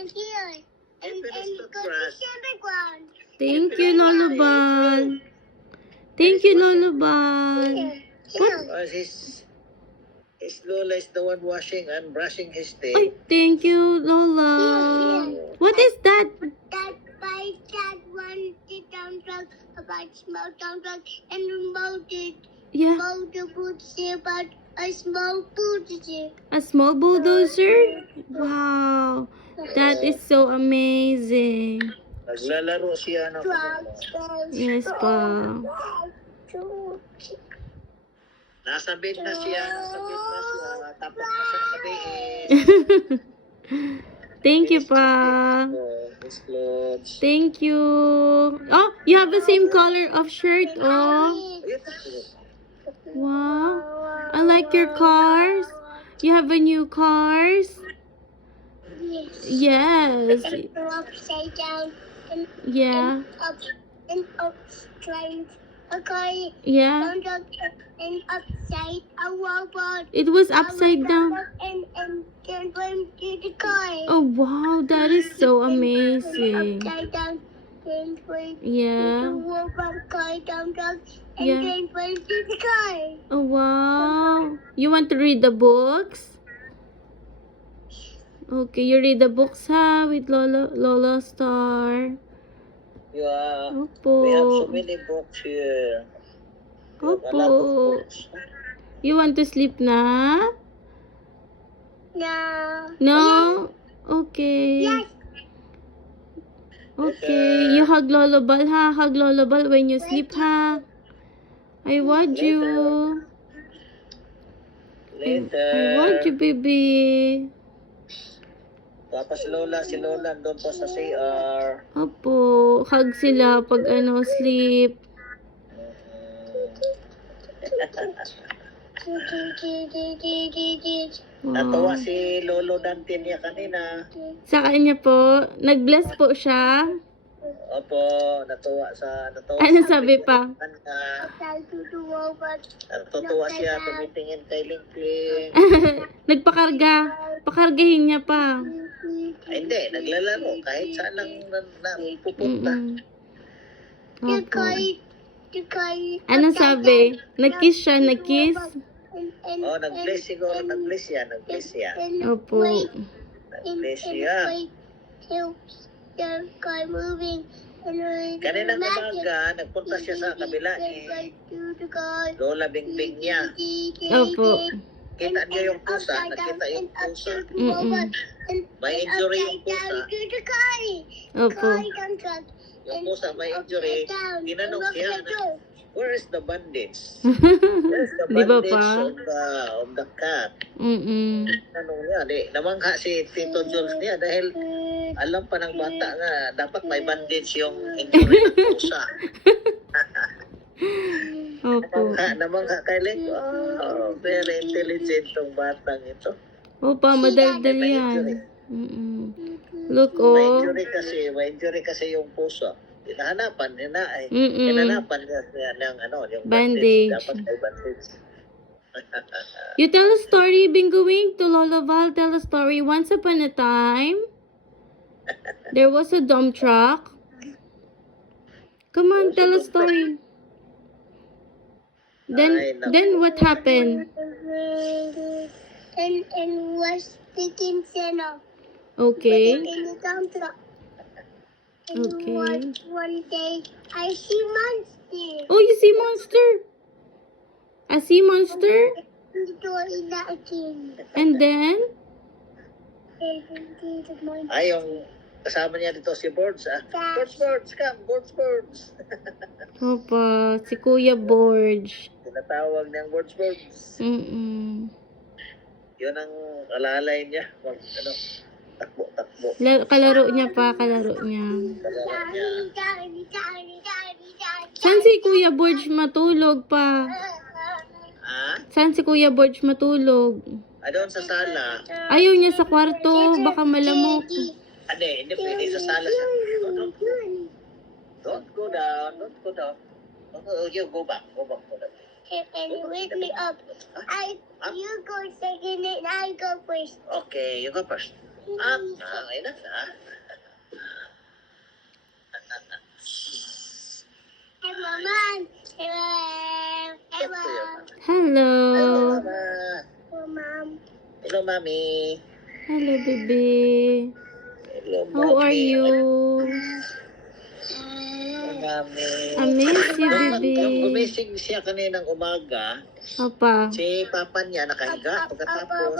and here. And go to the ground. Thank you, Lolobal. Thank you, Lolobal. Here. His Lola is the one washing and brushing his Ay, teeth. thank you, Lola. What is that? That by that one the dump truck about small dump truck and about it. Yeah, About the boots about a small boots. a small bulldozer? Wow, that is so amazing. Naglalaro siya ng Yes, pa. Nasa bed na siya. Tapos na siya nakabiis. Thank you, pa. His clothes. Thank you. Oh, you have the same color of shirt, oh. Wow. I like your cars. You have a new cars? Yes. Upside down and Yeah. up and upside. Okay. Yeah. And upside a robot. It was upside down. And then went to the car. Oh, wow. That is so amazing. Upside down. Then went to the Yeah. robot car down and Yeah. then went to the car. Oh, wow. You want to read the books? Okay, you read the books, ha? With Lola Star. Yeah. Opo. We have so many books here. We have a lot of Opo. books. You want to sleep na? No. No? Okay. Yes. Okay. You hug Lolobal, ha? Hug Lolobal when you sleep, ha? I want you. I want you, Later. baby. Tapos si Lola doon pa sa CR. Opo. Hug sila pag sleep. Natawa Wow. si Lolo Dante niya kanina. Sa kanya po, nag-bless po siya. Opo, natawa Ano sabi pa? Natutuwa siya, tumitingin kay Lingling. Nagpakarga. Pakargahin niya pa. Ay, hindi, naglalaro kahit saan lang pupunta. Opo. Ano sabi? Nag-kiss siya, nag-kiss? Oh, nag-bless siguro, nag-bless siya. Opo. Nag-bless siya. Kanina umaga, nagpunta siya sa kabila ni Lola Bingbing niya. Opo. Kita niyo yung pusa, nakita yung pusa. May injury yung pusa. Opo. Yung pusa may injury. Tinanong siya, where is the bandage? Where's the Di ba bandage pa? of the cat? Tanong niya, namangha si Tito Jules niya dahil alam pa ng bata nga dapat may bandage yung injury ng pusa. Opo. Namangha kay Ling, oh, very intelligent tong batang ito. Opa, madaldal May yan. injury. Look, May oh. injury kasi yung puso. Hinahanapan niya ng yung Bandage. Dapat may bandage. You tell a story, Bingoing, to Loloval. Tell a story. Once upon a time, there was a dump truck. Come on, tell a story. Then what happened? And was taking Santa. Okay. In the dump truck. And Okay. one day I see monster. Oh, you see monster? I see monster? In the door in the again. And then? Ay, yung kasama niya dito si Birds, Birds, come, Birds. Opa, si Kuya Borge. Tinatawag niyang Birds. Yun ang alalay niya. Takbo. Kalaro niya pa, kalaro niya. Kalaro niya. Saan si Kuya Borge matulog pa? Saan si Kuya Borge matulog? Doon sa sala. Ayaw niya sa kwarto, baka malamok. Hindi pwede sa sala siya. Don't go down. You go back. Can you wake me up? You go second and I go first. Okay, you go first. Ay na. Hey, Mama. Hey, Mom. Hello. Mama. Oh, Mom. Hello, Mami. Hello, baby. Hello, How are Mami. you? Hello, Mami. I miss you, Nung baby. gumising siya kaninang umaga, Opa. si papa niya nakahiga pagkatapos.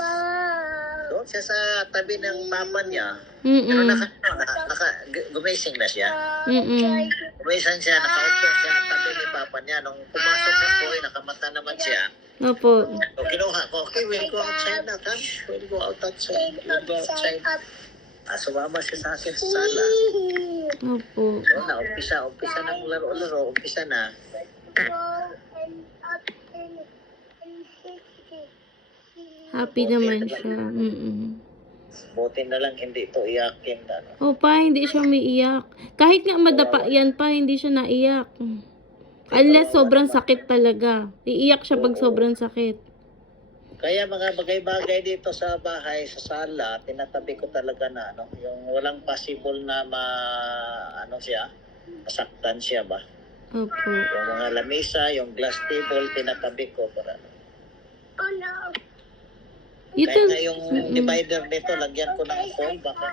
Doon siya sa tabi ng papa niya. Pero Mm-mm. gumising na siya. Mm-mm. Gumising siya, nakaupo siya sa tabi ni papa niya. Nung pumasok ako, nakamata naman siya. Opo. So, kinuha ko, okay, we'll go outside na, Cash. We'll go outside. We'll go outside. Sumama siya sa akin sa sala. Opo. So, umpisa ng laro-laro, umpisa na. Happy naman siya. Mm-mm. Buti na lang hindi ito iyakin. Opa, hindi siya umiiyak. Kahit nga madapa yan pa, hindi siya naiyak. Unless sobrang sakit talaga. Iiyak siya pag sobrang sakit. Kaya mga bagay-bagay dito sa bahay, sa sala, tinatabi ko talaga na yung walang possible na masaktan siya ba. Opo. Yung mga lamisa, yung glass table, tinatabi ko para Oh, no. kahit nga yung divider nito, lagyan ko ng foam, baka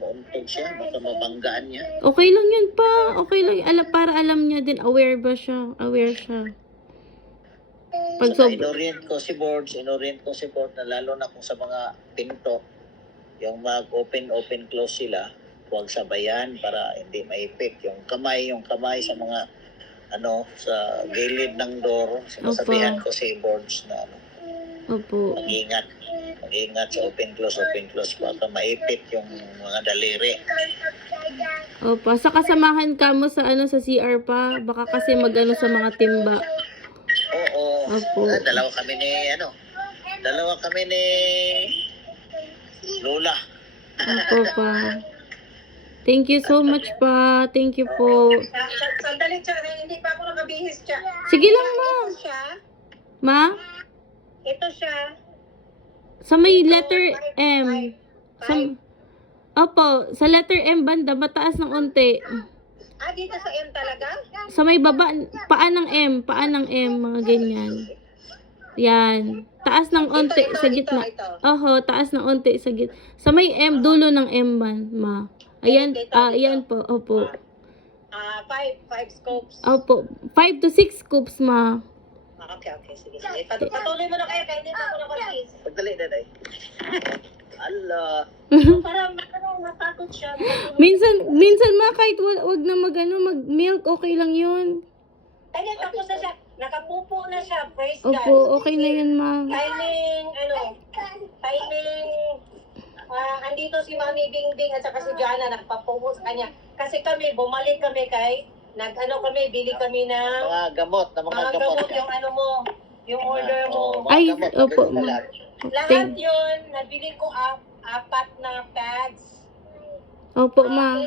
mauntog siya, baka mabanggaan niya. Okay lang yun pa. Okay lang. Para alam niya din, aware ba siya? Aware siya. Pag Saka sob- inorient ko si board na lalo na kung sa mga pinto, yung mag-open, close sila, huwag sabayan para hindi maipit. Yung kamay sa mga, sa gilid ng door, sinasabihan ko si boards na, Opo. mag-ingat sa open, close, baka maipit yung mga daliri. Opo. Sa kasamahan ka mo sa sa CR pa. Baka kasi magano sa mga timba. Oo. Opo. Dalawa kami ni Lola. Opo pa. Thank you so much pa. Thank you po. Sandali, Cha. Hindi pa ako nakabihis, Cha. Sige lang, ma. Ito siya. Ma? Ito siya. Sa may letter M. Sa, Five. opo, sa letter M banda, mataas ng unti. Dito sa M talaga? Sa may baba, paa ng M, mga ganyan. Yan. Taas ng unti Ito, sa gitna. ito. Oho, taas ng unti sa gitna. Sa may M, dulo ng M man, ma. Ayan, Dito. ayan po, opo. Five scopes. Opo, 5 to 6 scoops, ma. Okay. Sige. Patuloy mo na kayo, kaya hindi pa ako nakabihis. Pagdali na, day. Allah. Para matakot siya. Minsan ma, kahit wag na mag-milk, okay lang yun. Kaya tapos na siya. Nakapupo na siya. Praise God. Opo, okay na yun, ma. Andito si Mami Bingbing at saka si Jana nagpapupo sa kanya. Kasi bumalik kami bili kami ng Mga gamot, mga gamot, yung order mo. Ay, opo, ma. Lahat yun, nabili ko 4 na pads. Opo, ma.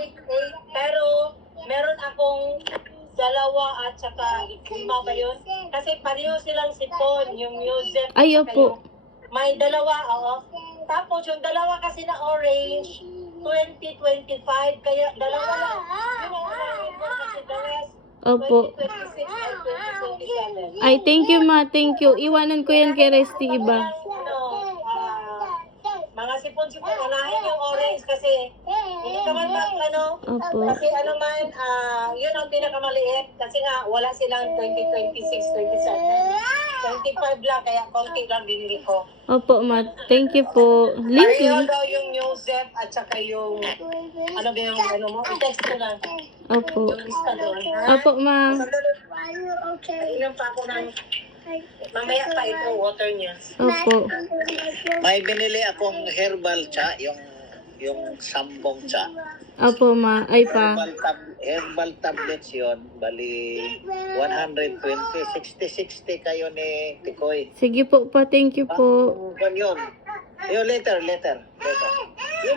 Pero, meron akong 2 at saka 5 ba yun? Kasi pareho silang sipon, yung music. Ay, at saka opo. may 2, oo. Tapos, yung 2 kasi na orange, 2025, kaya 2 lang. Yun ang order ko kasi the rest, Opo. 2026 and 2027. Ay, thank you, ma. Thank you. Iwanan ko yan kay Resty iba. Mga sipon-sipon, unahin yung orange kasi hindi ka man Opo. kasi yun ang pinakamaliit kasi nga wala silang 2026, 27. 25 lang, kaya konti lang binili ko. Opo, ma. Thank you po. Link, Pareho link. daw yung new zep at saka yung mo? I-text ko na Opo. yung lista doon. Ha? Opo, ma. Are you okay? Inom pa ako ng mamaya pa ito water niya. Opo. May binili akong herbal cha, yung sambong cha. Opo, ma. Ay pa. Herbal tablets yon, bali 120, 60 kayo ni Tikoy. Sige po pa. Thank you po. Ang yun. Yung later.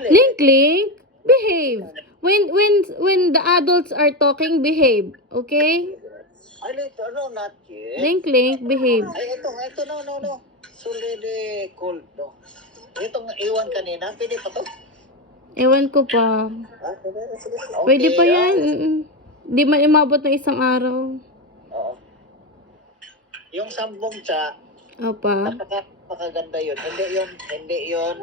Link, link. Behave. When the adults are talking, behave. Okay? Ay, later, not yet. Link, link. Behave. Ay, ito, no. Solid cold, no. Itong iwan kanina, pwede pa to? Ewan ko pa. Sige. Pwede pa Okay, yan. Di man imabot ng isang araw. Oo. Yung sambong cha, Opa. napakaganda yun. Hindi yun,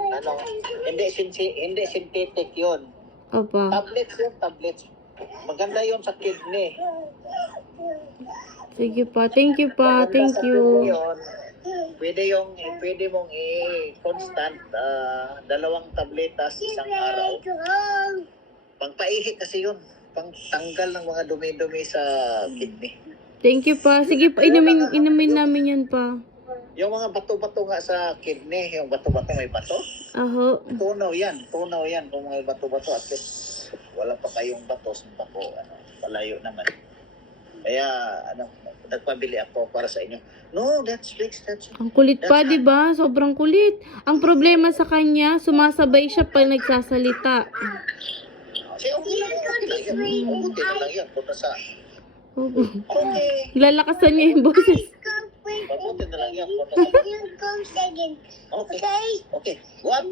hindi synthetic yun. Opa. Tablets. Maganda yun sa kidney. Sige pa. Thank you pa. Maganda Thank sa you. kidney yun. Pwede mong i-constant 2 tabletas isang araw. Pangpaihi kasi yun. Pangtanggal ng mga dumi-dumi sa kidney. Thank you pa. Sige pa. Inumin namin yan pa. Yung mga bato-bato nga sa kidney, yung bato-bato may bato, Aho. tunaw yan. Kung may bato-bato, at least wala pa kayong bato sa bako, palayo naman. Kaya, nagpabili ako para sa inyo. No, that's fixed. Ang kulit pa, di ba? Sobrang kulit. Ang problema sa kanya, sumasabay siya pag nagsasalita. Okay na lang yan. Punta sa, Oo. okay. Lalakasan niya yung boses. Pabuti na lang yan. Punta sa, okay. What?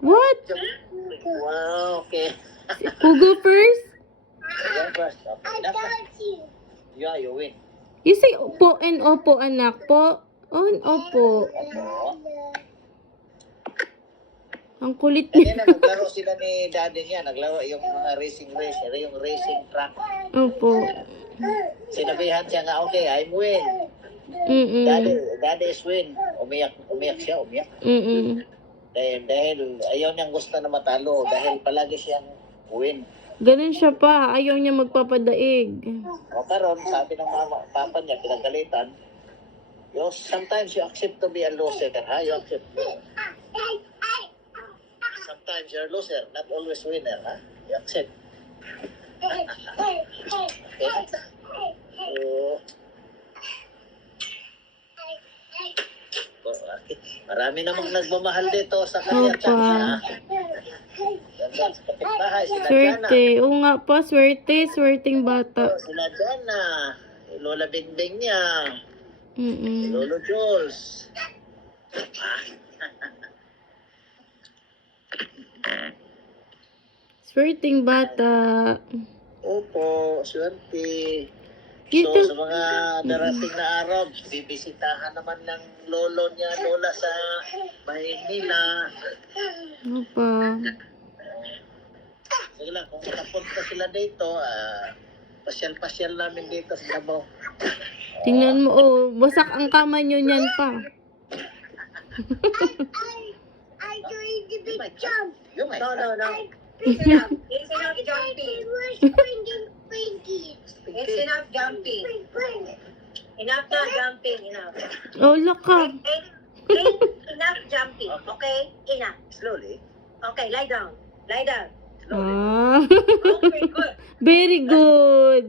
What? Wow, okay. Who go first? Go first. Okay. Yeah, you win. You say po and opo, anak. Po and opo. Ang kulit Kanina niya. naglaro sila ni daddy niya. Naglaro yung mga racing track. Opo. Sinabihan siya nga, okay, I'm win. Daddy is win. Umiyak siya. Dahil ayaw niyang gusto na matalo. Dahil palagi siyang win. Ganun siya pa. Ayaw niya magpapadaig. O karon, sabi ng papa niya, pinagalitan, sometimes you accept to be a loser, ha? You accept. Sometimes you're a loser, not always winner, ha? You accept. Okay? Marami namang nagmamahal dito sa kanya. Opa. Ganda sa kapitbahay, sila Jana. Swerte. Oo nga pa. Swerteng bata. Sila Jana. Lola Bingbing niya. Mm-mm. Lolo Jules. Swerteng bata. Opo, swerte. Dito. So, sa mga darating na araw, bibisitahan naman ng lola sa Maynila. Opa. Sige lang, kung makapunta sila dito, pasyal-pasyal namin dito sa Davao. Tingnan mo, oh. Wasak ang kamay niyo niyan pa. I doing the big jump. You might. No. It's It's enough jumping. It's enough jumping. Enough na jumping. Enough. Oh, laka. Enough jumping. Okay? Enough. Slowly. Okay, lie down. Slowly. Ah. Okay, good. Very good.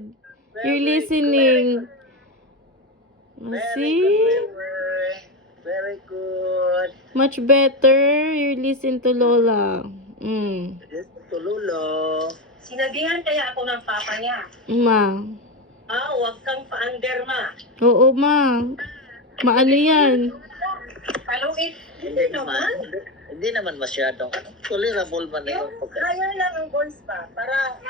You're Very listening. Very See? good. Very good. Much better. You listen to Lola. Yes, Lolo. Sinabihan kaya ako ng papa niya. Ma. Huwag kang pa-under, ma. Oo, ma. Maano yan? Paluit. Hindi naman masyadong tolerable man na yung pagkain. Kaya lang ang voice pa. Para,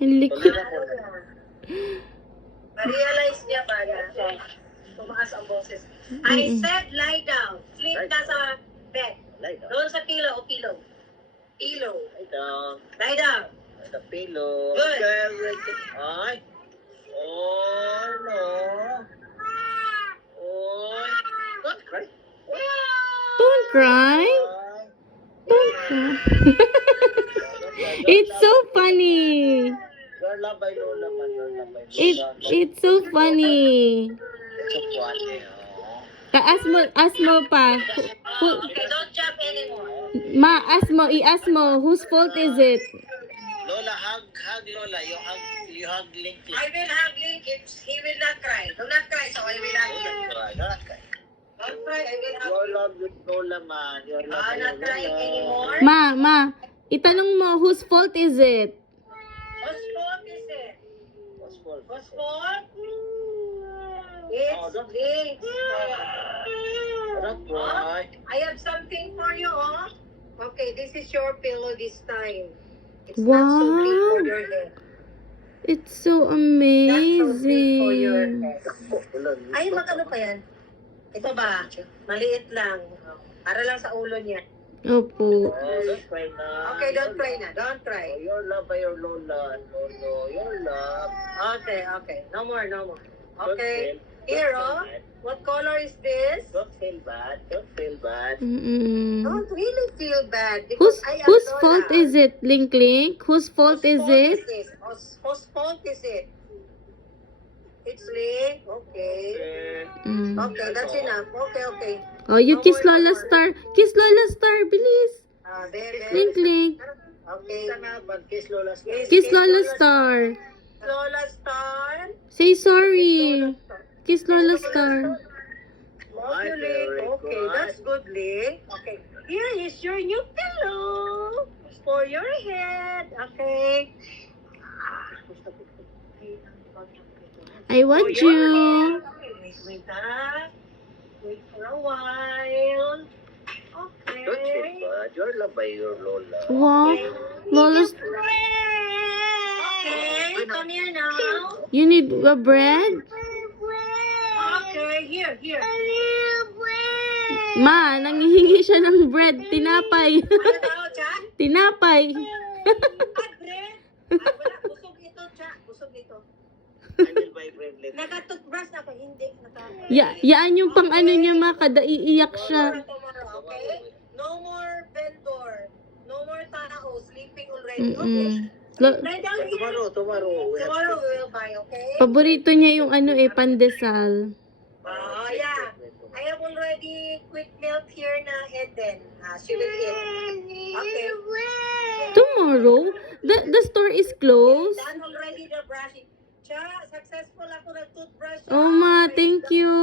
Ang likod. Tolerable. ma-realize niya ba na tumaas ang boses. I said lie down. Sleep na sa bed. Lie down. Doon sa pillow. Pillow. Lie down. Lie down. The pillow. Good. Very good. Ay. Oh, no. Oh. Don't cry. Don't cry. Ay. Don't cry. It's so funny. You're loved by Lola, man. You're loved by Lola. It's so funny. It's so funny. Ask mo pa. Okay, don't jump anymore. Ma, i-ask mo, whose fault is it? Lola, hug Lola. You hug Link. I will hug Link if he will not cry. Do not cry, so I will hug him. Don't cry. Don't cry, I will hug You're him. loved with Lola, man. You're loved by Not crying anymore. Ma, itanong mo, whose fault is it? Whose fault is it? What's fault? Whose fault? Oh, It's don't- Link's fault. Sarap, boy. I have something for you, oh. Okay, this is your pillow this time. It's Wow. not so big for your head. It's so Not so big for your amazing. head. Ay, magkano pa yan? Ito ba? Maliit lang. Para lang sa ulo niya. Opo. Oh, don't cry na. Okay, don't cry na. Don't cry. Oh, your love by your lola. No, your love. Okay, okay. No more, no more. Don't Okay. feel- Here, don't oh. feel bad. What color is this? Don't feel bad. Don't feel bad. Mm-mm. Don't really feel bad. Whose Because I am whose Lola. fault is it, Link Link? Whose fault is it? this? Whose fault is it? It's Lee. Okay. Mm. Okay, that's enough. Okay, okay. Oh, you kiss Lola Star. Kiss Lola Star, bilis. There. Link Link. Okay. Sana pag-kiss Lola Star. Kiss Lola Star. Lola Star. Say sorry. Kiss Lola Star. Love you, Lee. Very Okay, good. that's good, Lee. Okay. Here is your new pillow for your head. Okay. I want For your you. head. Okay, wait, ha? Wait for a while. Okay. Don't feel bad. Your love by your Lola. Wow. Lola, Okay, come here now. you need a bread? Okay, here. Ma, nangihingi siya ng bread. Tinapay. Ano daw, Chan? Tinapay. Adre? Ay, wala. Busog ito, Cha. Busog ito. I will buy bread later. Naka-toothbrush ako, hindi. Yaan yung pang ano niya, ma. Kada iiyak siya. Tomorrow, okay? No more vendor. No more tao sleeping already. Okay. Mm-mm. Lo- Lie down here. Tomorrow. We have Tomorrow we will buy, okay? Paborito niya yung ano pandesal. Oh, yeah. I have already quick milk here na Eden. She will eat. Okay. Tomorrow? The store is closed? Done already the brushing. Cha, successful ako ng toothbrush. Oh, ma. Thank you.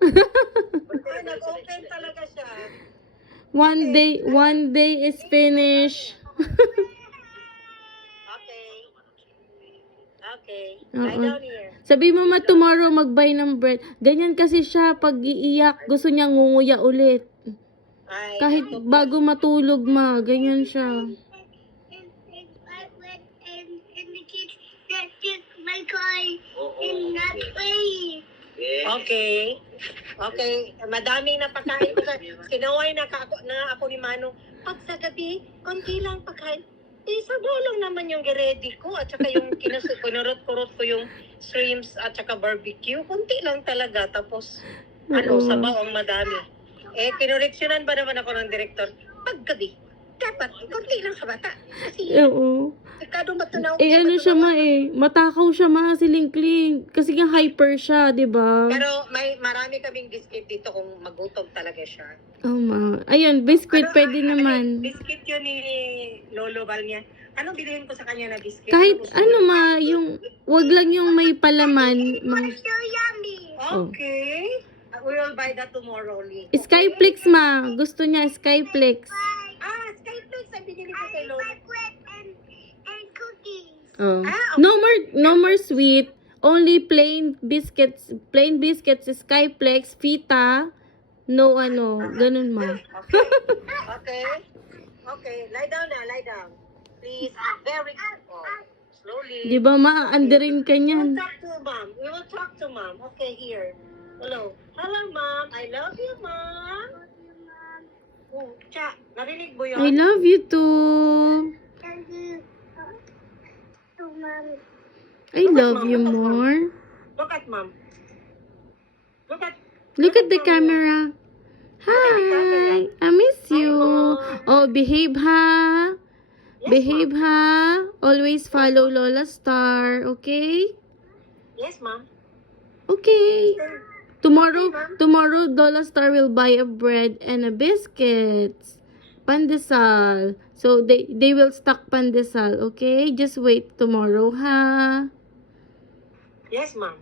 Ay, nag-open talaga siya. One day is finished. Okay. Lie Oo. down here. Sabi mo, ma, tomorrow mag-buy ng bread. Ganyan kasi siya pag iiyak. Gusto niya ngunguya ulit. Ay, Kahit bago matulog, ma. Ganyan siya. And the kids that took my car in that way. Okay. Okay. Madaming napakain ko. Sinaway na ako ni Manong. Pag sa gabi, konti lang pagkain. Sa dolong naman yung ready ko at saka yung kinurot-kurot ko yung shrimps at saka barbecue. Konti lang talaga. Tapos, Oo. sabaw ang madami. Kinoreksyonan ba naman ako ng director? Paggabi, dapat konti lang sa bata. Kasi, Oo. kadong matunaw. Ano siya, ma, matakaw siya, ma, si Link. Kasi nga hyper siya, di ba? Pero marami kaming biscuit dito kung magutom talaga siya. Oh, ma. Ayun, biscuit pwede naman. Biscuit yun ni Lolo Val niya. Anong bilhin ko sa kanya na biscuit? Kahit Gusto ano, niya? ma, wag lang yung may palaman. So yummy. Okay. We will buy that tomorrow, Lee. Skyflix, ma. Gusto niya, Skyflix. Skyflix ang binili ko kay Lolo. Chocolate and cookies. Oh. Ah, No more sweet. Only plain biscuits. Plain biscuits, Skyflex, Fita. No ganun, ma. Okay. Okay. Okay. Lie down na, lie down. Please. Very slowly. Di ba, ma? Anderin ka We will niyan. talk to mom. We will talk to mom. Okay, here. Hello. Hello, mom. I love you, mom. Oh, Cha, narinig mo yun? I love you too. And to mommy. I love you more. Look at mom. Look at the camera. Hi. I miss you. Oh, behave, ha? Behave, ha? Always follow Lola Star, okay? Yes, mom. Okay. Tomorrow, Lola Star will buy a bread and a biscuits. Pandesal. So, they will stock pandesal, okay? Just wait tomorrow, ha? Yes, mom.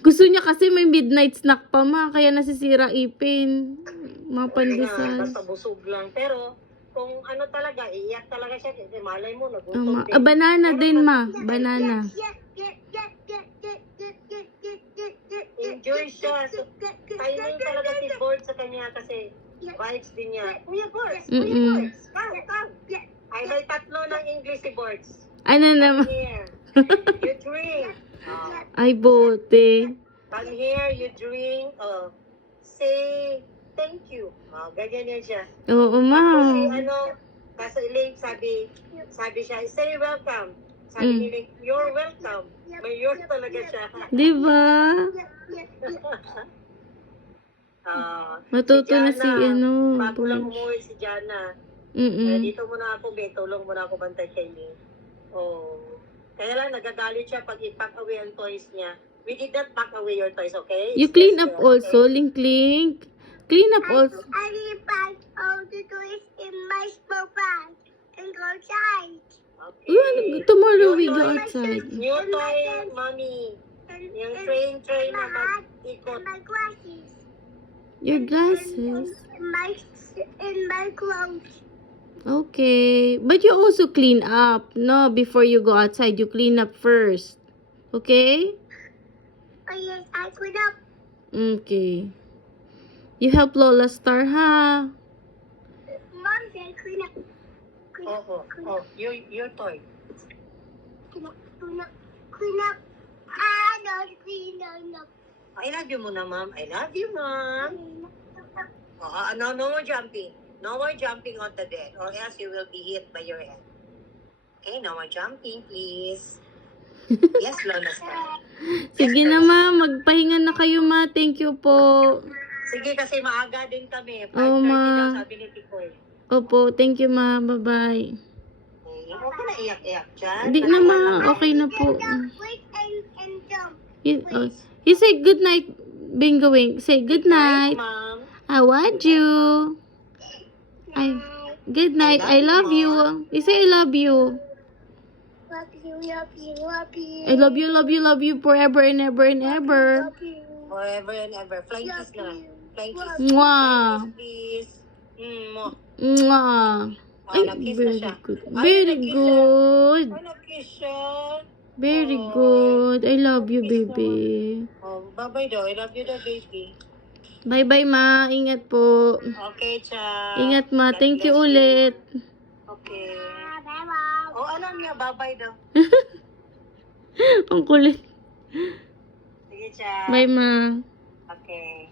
Gusto niya kasi may midnight snack pa, ma. Kaya nasisira ipin. Mga pandesal. Basta busog lang. Pero, kung ano talaga, iiyak talaga siya. Kasi malay mo, Oh, nagutom ma. din. Banana din, ma. Banana. Yes. nag-enjoy siya. So, timing talaga si Board sa kanya kasi vibes din niya. Kuya Boards, Mm-mm. come. Ay, may tatlo ng English si Boards. Ano naman? Here, you drink. Ay, bote. Come here, you drink. Say thank you. Ganyan yan siya. Oo, Tapos si ma. kasi Elaine sabi siya, say welcome. Sabi ni Elaine, you're welcome. May you're talaga siya. Di ba? Matuto na si ano. Bago lang umuwi si Jana. Dito muna ako, be. Tulong muna ako bantay kay Lee. Kaya lang, nagagalit siya pag i-pack away ang toys niya. We did not pack away your toys, okay? You clean up also, Link Link. Clean up also. I need pack all the toys in my small bag and go outside. Okay. Tomorrow we go outside. New toy, mommy. Yung train na mag-ikot. And my glasses. Your glasses. And my clothes. Okay. But you also clean up, no? Before you go outside, you clean up first. Okay? Oh yes, I clean up. Okay. You help Lola Star, ha? Mom said clean up. Your toy. Clean up. I don't clean up. I love you muna, ma'am. I love you, ma'am. No more jumping. No more jumping on the bed or else you will be hit by your head. Okay, no more jumping, please. Yes, Lola Star. Sige na, ma. Magpahinga na kayo, ma. Thank you po. Sige, kasi maaga din kami. 5:30 Oo, ma. daw sabi ni Tikoy. Opo. Thank you, ma. Bye-bye. Huwag ka na iyak-iyak dyan. Hindi na, ma. Okay na po. Wait and jump. You say good night, Bingo Wing. Say good night. Ma'am. I want you. Good night. I love you. You say I love you. Love you. I love you forever and ever and ever. Love you. Forever and ever. Flying kiss na. Flying kiss. Mwah. Please. Mwah. Ay, nag-kiss na very siya. good. Ay, Very nag-kiss good. nag-kiss siya. Very good. I love you, baby. Bye-bye daw. I love you daw, baby. Bye-bye, ma. Ingat po. Okay, cha. Ingat, ma. God Thank you bless ulit. Okay. Bye bye. Alam niya, bye-bye daw. Ang kulit. Sige, cha. Bye, ma. Okay.